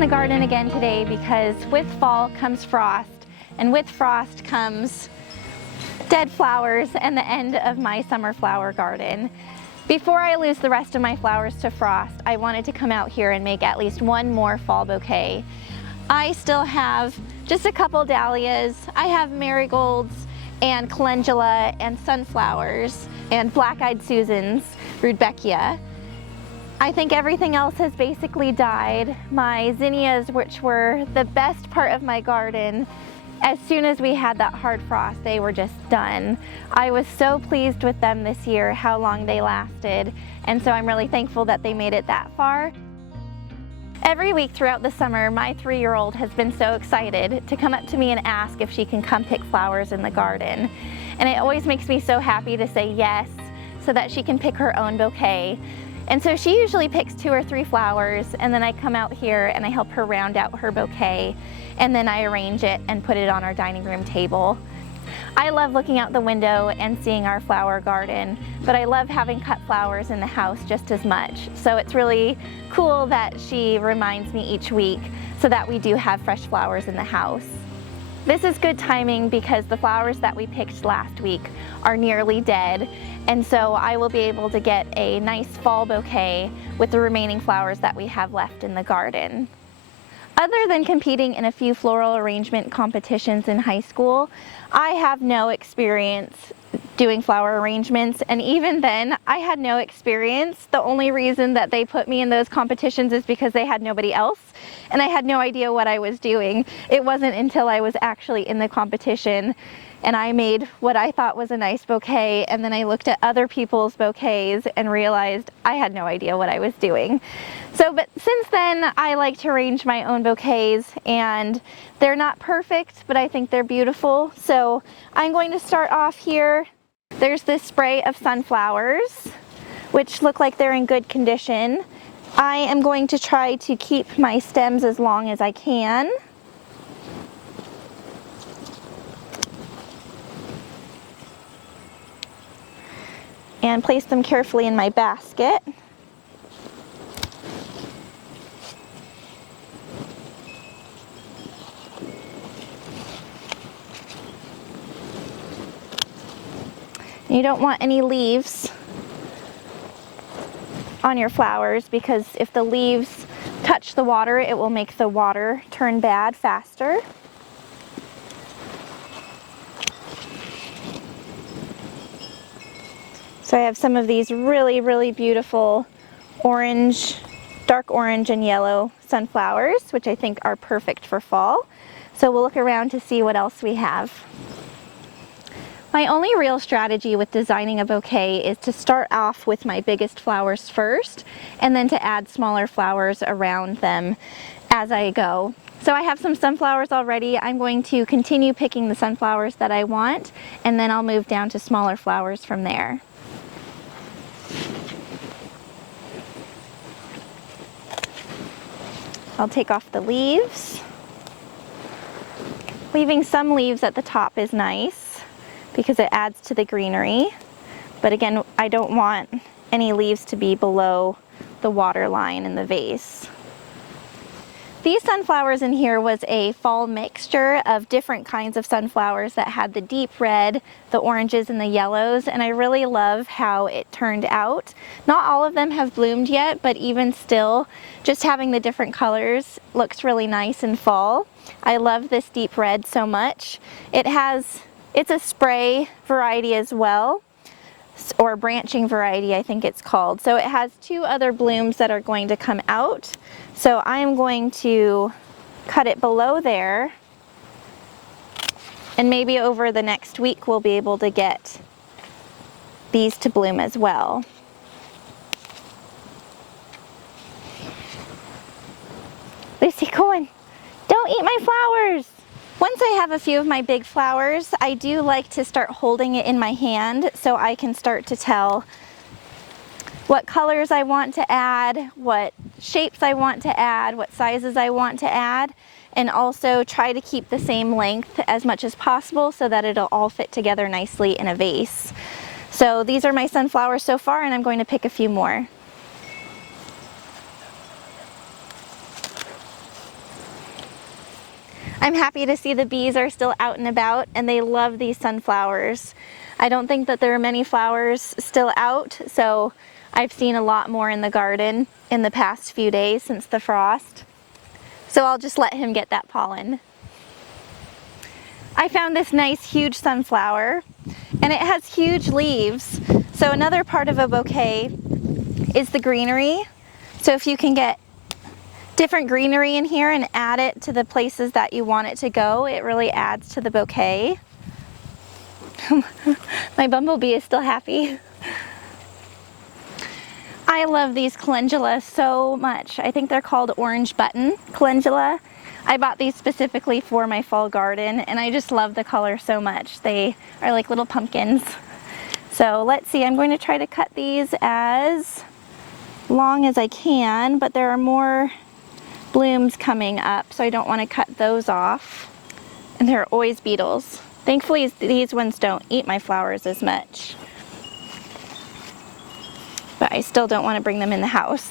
in the garden again today because with fall comes frost, and with frost comes dead flowers and the end of my summer flower garden. Before I lose the rest of my flowers to frost, I wanted to come out here and make at least one more fall bouquet. I still have just a couple dahlias. I have marigolds and calendula and sunflowers and black-eyed Susans, rudbeckia. I think everything else has basically died. My zinnias, which were the best part of my garden, as soon as we had that hard frost, they were just done. I was so pleased with them this year, how long they lasted, and so I'm really thankful that they made it that far. Every week throughout the summer, my 3-year-old has been so excited to come up to me and ask if she can come pick flowers in the garden. And it always makes me so happy to say yes, so that she can pick her own bouquet. And so she usually picks 2 or 3 flowers, and then I come out here and I help her round out her bouquet, and then I arrange it and put it on our dining room table. I love looking out the window and seeing our flower garden, but I love having cut flowers in the house just as much. So it's really cool that she reminds me each week so that we do have fresh flowers in the house. This is good timing because the flowers that we picked last week are nearly dead, and so I will be able to get a nice fall bouquet with the remaining flowers that we have left in the garden. Other than competing in a few floral arrangement competitions in high school, I have no experience doing flower arrangements, and even then I had no experience. The only reason that they put me in those competitions is because they had nobody else, and I had no idea what I was doing. It wasn't until I was actually in the competition and I made what I thought was a nice bouquet, and then I looked at other people's bouquets and realized I had no idea what I was doing. But since then, I like to arrange my own bouquets, and they're not perfect, but I think they're beautiful. So I'm going to start off here. There's this spray of sunflowers, which look like they're in good condition. I am going to try to keep my stems as long as I can. And place them carefully in my basket. You don't want any leaves on your flowers because if the leaves touch the water, it will make the water turn bad faster. So I have some of these really, really beautiful orange, dark orange and yellow sunflowers, which I think are perfect for fall. So we'll look around to see what else we have. My only real strategy with designing a bouquet is to start off with my biggest flowers first, and then to add smaller flowers around them as I go. So I have some sunflowers already. I'm going to continue picking the sunflowers that I want, and then I'll move down to smaller flowers from there. I'll take off the leaves. Leaving some leaves at the top is nice because it adds to the greenery. But again, I don't want any leaves to be below the water line in the vase. These sunflowers in here was a fall mixture of different kinds of sunflowers that had the deep red, the oranges, and the yellows, and I really love how it turned out. Not all of them have bloomed yet, but even still, just having the different colors looks really nice in fall. I love this deep red so much. It's a spray variety as well, or branching variety, I think it's called. So it has 2 other blooms that are going to come out. So I'm going to cut it below there, and maybe over the next week we'll be able to get these to bloom as well. Lucy Cohen, don't eat my flowers! Once I have a few of my big flowers, I do like to start holding it in my hand so I can start to tell what colors I want to add, what shapes I want to add, what sizes I want to add, and also try to keep the same length as much as possible so that it'll all fit together nicely in a vase. So these are my sunflowers so far, and I'm going to pick a few more. I'm happy to see the bees are still out and about, and they love these sunflowers. I don't think that there are many flowers still out, so I've seen a lot more in the garden in the past few days since the frost. So I'll just let him get that pollen. I found this nice huge sunflower, and it has huge leaves. So another part of a bouquet is the greenery. So if you can get different greenery in here and add it to the places that you want it to go, it really adds to the bouquet. My bumblebee is still happy. I love these calendula so much. I think they're called orange button calendula. I bought these specifically for my fall garden, and I just love the color so much. They are like little pumpkins. So let's see, I'm going to try to cut these as long as I can, but there are more blooms coming up, so I don't want to cut those off. And there are always beetles. Thankfully, these ones don't eat my flowers as much. But I still don't want to bring them in the house.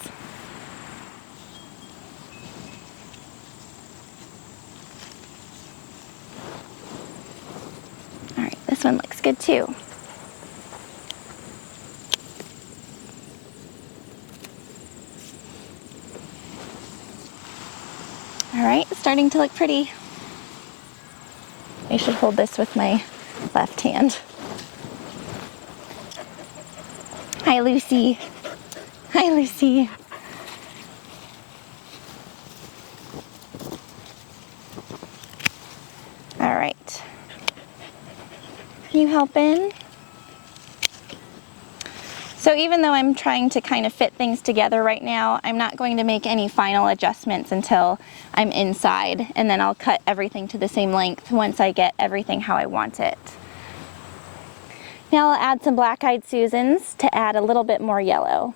All right, this one looks good too. All right, starting to look pretty. I should hold this with my left hand. Hi, Lucy. Hi, Lucy. All right. You helping? So even though I'm trying to kind of fit things together right now, I'm not going to make any final adjustments until I'm inside, and then I'll cut everything to the same length once I get everything how I want it. Now I'll add some black-eyed Susans to add a little bit more yellow.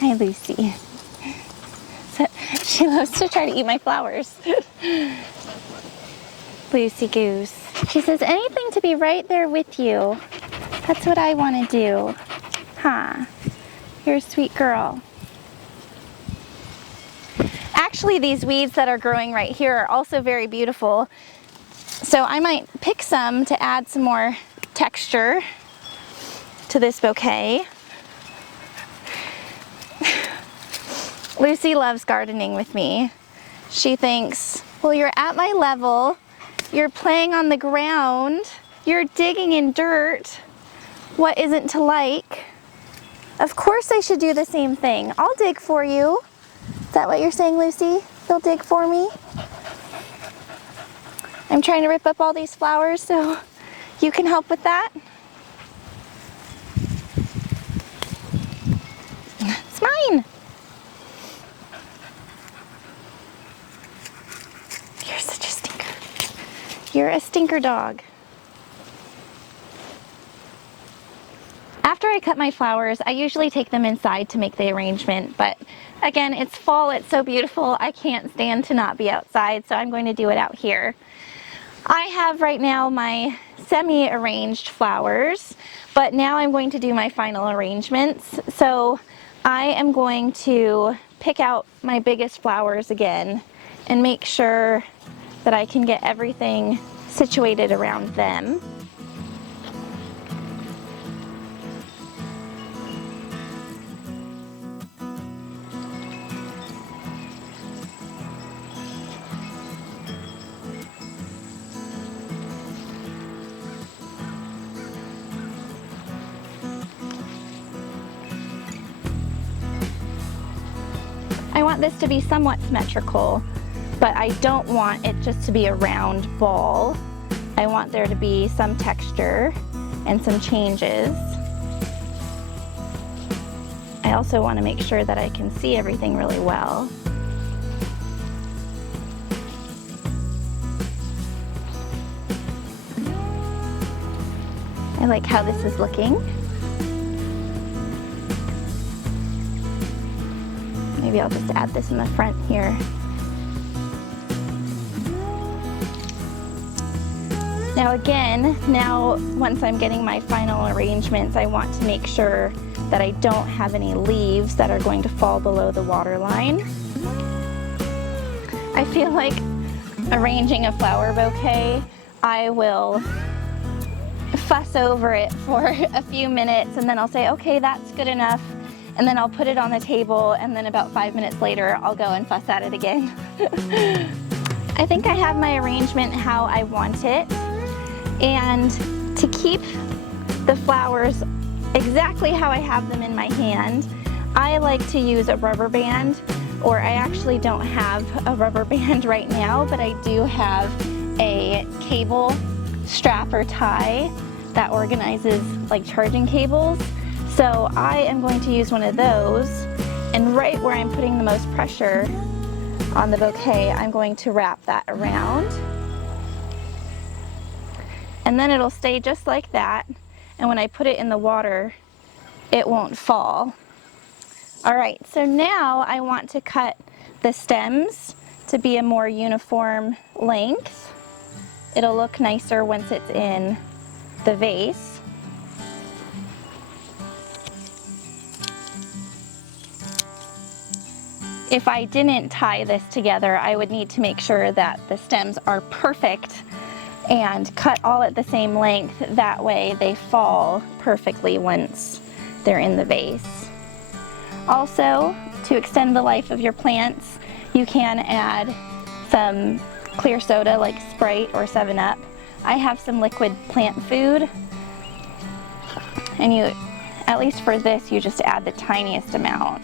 Hi, Lucy. So, she loves to try to eat my flowers. Lucy Goose. She says, anything to be right there with you. That's what I want to do. Huh? You're a sweet girl. Actually, these weeds that are growing right here are also very beautiful. So I might pick some to add some more texture to this bouquet. Lucy loves gardening with me. She thinks, well, you're at my level. You're playing on the ground. You're digging in dirt. What isn't to like? Of course I should do the same thing. I'll dig for you. Is that what you're saying, Lucy? You'll dig for me? I'm trying to rip up all these flowers so you can help with that. It's mine. You're such a stinker. You're a stinker dog. After I cut my flowers, I usually take them inside to make the arrangement, but again, it's fall, it's so beautiful, I can't stand to not be outside, so I'm going to do it out here. I have right now my semi-arranged flowers, but now I'm going to do my final arrangements. So I am going to pick out my biggest flowers again and make sure that I can get everything situated around them. I want this to be somewhat symmetrical, but I don't want it just to be a round ball. I want there to be some texture and some changes. I also want to make sure that I can see everything really well. I like how this is looking. Maybe I'll just add this in the front here. Now again, once I'm getting my final arrangements, I want to make sure that I don't have any leaves that are going to fall below the water line. I feel like arranging a flower bouquet, I will fuss over it for a few minutes and then I'll say, okay, that's good enough. And then I'll put it on the table and then about 5 minutes later, I'll go and fuss at it again. I think I have my arrangement how I want it. And to keep the flowers exactly how I have them in my hand, I like to use a rubber band, or I actually don't have a rubber band right now, but I do have a cable strap or tie that organizes like charging cables. So I am going to use one of those, and right where I'm putting the most pressure on the bouquet, I'm going to wrap that around. And then it'll stay just like that. And when I put it in the water, it won't fall. All right, so now I want to cut the stems to be a more uniform length. It'll look nicer once it's in the vase. If I didn't tie this together, I would need to make sure that the stems are perfect and cut all at the same length. That way they fall perfectly once they're in the vase. Also, to extend the life of your plants, you can add some clear soda like Sprite or 7-Up. I have some liquid plant food, and you, at least for this, you just add the tiniest amount.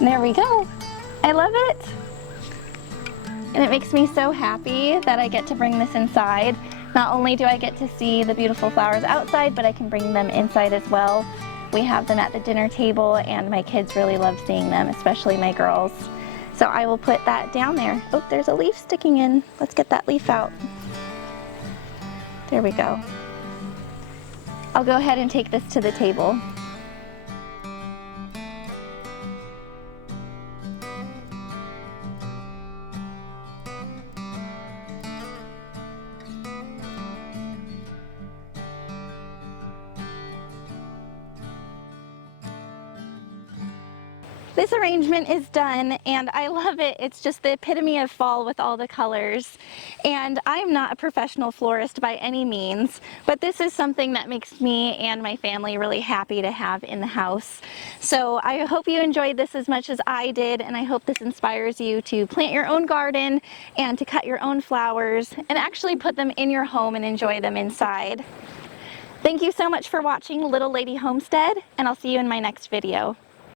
There we go. I love it. And it makes me so happy that I get to bring this inside. Not only do I get to see the beautiful flowers outside, but I can bring them inside as well. We have them at the dinner table, and my kids really love seeing them, especially my girls. So I will put that down there. Oh, there's a leaf sticking in. Let's get that leaf out. There we go. I'll go ahead and take this to the table. This arrangement is done, and I love it. It's just the epitome of fall with all the colors. And I'm not a professional florist by any means, but this is something that makes me and my family really happy to have in the house. So I hope you enjoyed this as much as I did, and I hope this inspires you to plant your own garden and to cut your own flowers and actually put them in your home and enjoy them inside. Thank you so much for watching Little Lady Homestead, and I'll see you in my next video.